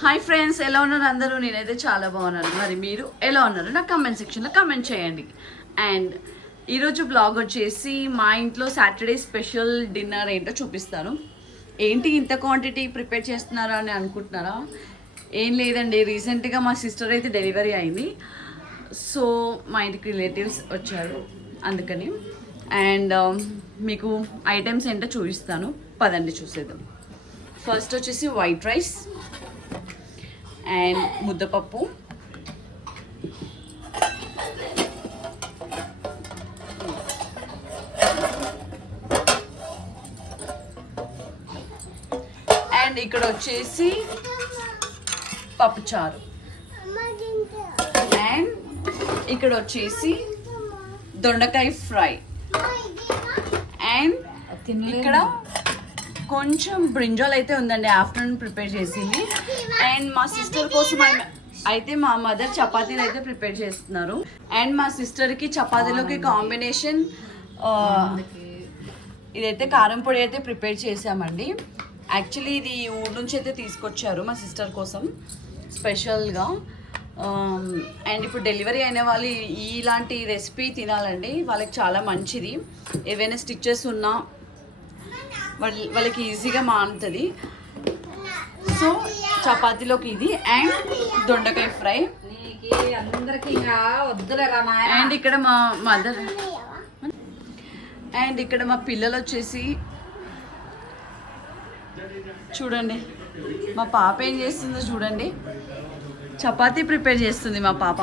Hi friends, ఎలా ఉన్నారు అందరూ? నేనైతే చాలా బాగున్నాను. మరి మీరు ఎలా ఉన్నారు? నాకు కమెంట్ సెక్షన్లో కమెంట్ చేయండి. అండ్ ఈరోజు బ్లాగ్ వచ్చేసి మా ఇంట్లో సాటర్డే స్పెషల్ డిన్నర్ ఏంటో చూపిస్తాను. ఏంటి ఇంత క్వాంటిటీ ప్రిపేర్ చేస్తున్నారా అని అనుకుంటున్నారా? ఏం లేదండి, రీసెంట్గా మా సిస్టర్ అయితే డెలివరీ అయింది. సో మా ఇంటికి రిలేటివ్స్ వచ్చారు అందుకని. అండ్ మీకు ఐటమ్స్ ఏంటో చూపిస్తాను, పదండి చూసేద్దాం. ఫస్ట్ వచ్చేసి వైట్ రైస్ అండ్ ముద్దపప్పు, అండ్ ఇక్కడ వచ్చేసి పప్పుచారు, అండ్ ఇక్కడ వచ్చేసి దొండకాయ ఫ్రై, అండ్ ఇక్కడ కొంచెం బ్రింజాల్ అయితే ఉందండి, ఆఫ్టర్నూన్ ప్రిపేర్ చేసింది. అండ్ మా సిస్టర్ కోసం అయితే మా మదర్ చపాతీలు అయితే ప్రిపేర్ చేస్తున్నారు. అండ్ మా సిస్టర్కి చపాతీలోకి కాంబినేషన్ ఇదైతే కారం పొడి అయితే ప్రిపేర్ చేసామండి. యాక్చువల్లీ ఇది ఊరు నుంచి అయితే తీసుకొచ్చారు మా సిస్టర్ కోసం స్పెషల్గా. అండ్ ఇప్పుడు డెలివరీ అయిన వాళ్ళు ఇలాంటి రెసిపీ తినాలండి, వాళ్ళకి చాలా మంచిది. ఏవైనా స్టిచెస్ ఉన్నా వాళ్ళకి ఈజీగా మానుతుంది. సో చపాతీలోకి ఇది అండ్ దొండకాయ ఫ్రై. అండ్ ఇక్కడ మా మదర్ అండ్ ఇక్కడ మా పిల్లలు వచ్చేసి చూడండి, మా పాప ఏం చేస్తుందో చూడండి. చపాతీ ప్రిపేర్ చేస్తుంది మా పాప.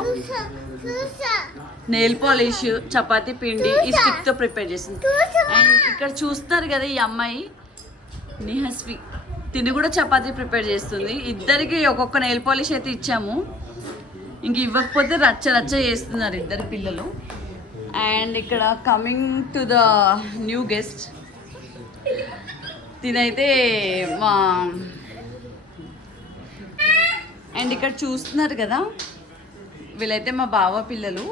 నెయిల్ పాలిష్, చపాతీ పిండి ఈ స్టిక్తో ప్రిపేర్ చేసింది. అండ్ ఇక్కడ చూస్తారు కదా, ఈ అమ్మాయి నిహస్వి, తిని కూడా చపాతీ ప్రిపేర్ చేస్తుంది. ఇద్దరికి ఒక్కొక్క నెయిల్ పాలిష్ అయితే ఇచ్చాము, ఇంక ఇవ్వకపోతే రచ్చ రచ్చ చేస్తున్నారు ఇద్దరు పిల్లలు. అండ్ ఇక్కడ coming to the new guest, తినైతే మా అండ్ ఇక్కడ చూస్తున్నారు కదా, వీళ్ళైతే మా బావ పిల్లలు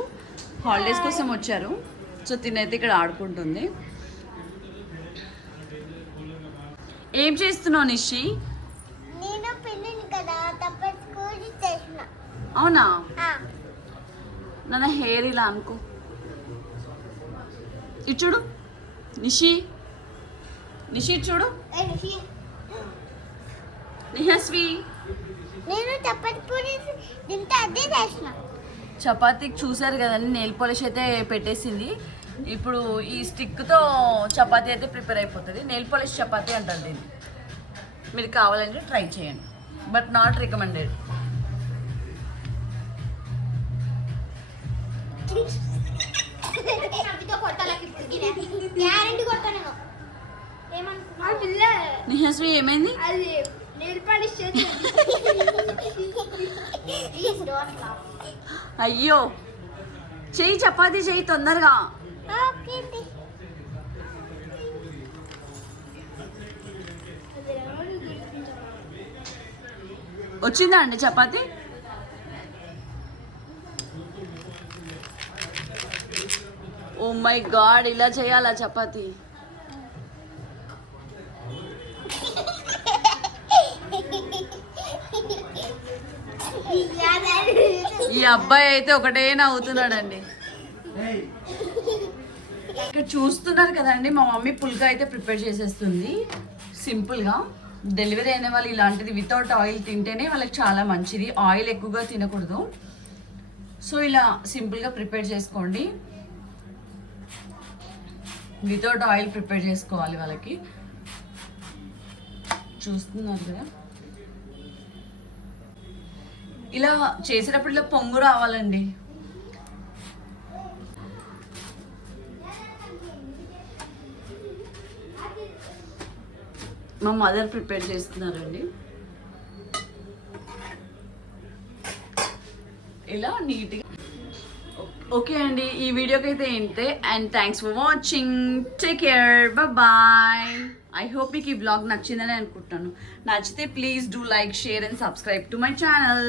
హాలిడేస్ కోసం వచ్చారు. సో తినైతే ఇక్కడ ఆడుకుంటుంది. ఏం చేస్తున్నావు నిషి? అవునా, నా హెయిర్ ఇలా అనుకో. ఇటు చూడు నిషి, నిషి చూడు, నిహస్వి. చపాతీకి చూసారు కదండి, నెయిల్ పాలిష్ అయితే పెట్టేసింది. ఇప్పుడు ఈ స్టిక్తో చపాతీ అయితే ప్రిపేర్ అయిపోతుంది. నెయిల్ పాలిష్ చపాతీ అంటారు దీన్ని. మీరు కావాలంటే ట్రై చేయండి, బట్ నాట్ రికమెండెడ్. నిహస్వి ఏమైంది? అయ్యో, చెయ్యి, చపాతీ చెయ్యి తొందరగా. వచ్చిందా అండి చపాతీ? ఓ మై గాడ్, ఇలా చేయాలా చపాతీ? ఈ అబ్బాయి అయితే ఒకటే నవ్వుతున్నాడండి. ఇక్కడ చూస్తున్నారు కదండి, మా మమ్మీ పుల్కా అయితే ప్రిపేర్ చేసేస్తుంది సింపుల్గా. డెలివరీ అయిన వాళ్ళు ఇలాంటిది వితౌట్ ఆయిల్ తింటేనే వాళ్ళకి చాలా మంచిది, ఆయిల్ ఎక్కువగా తినకూడదు. సో ఇలా సింపుల్గా ప్రిపేర్ చేసుకోండి, వితౌట్ ఆయిల్ ప్రిపేర్ చేసుకోవాలి వాళ్ళకి. చూస్తున్నారు కదా, ఇలా చేసేటప్పుడు ఇలా పొంగు రావాలండి. మా మదర్ ప్రిపేర్ చేస్తున్నారండి. ఇలా నీట్గా. ఓకే అండి, ఈ వీడియోకి అయితే ఇంతే. And thanks for watching. Take care, bye. I hope మీకు ఈ బ్లాగ్ నచ్చిందని అనుకుంటున్నాను. నచ్చితే please do like, share and subscribe to my channel.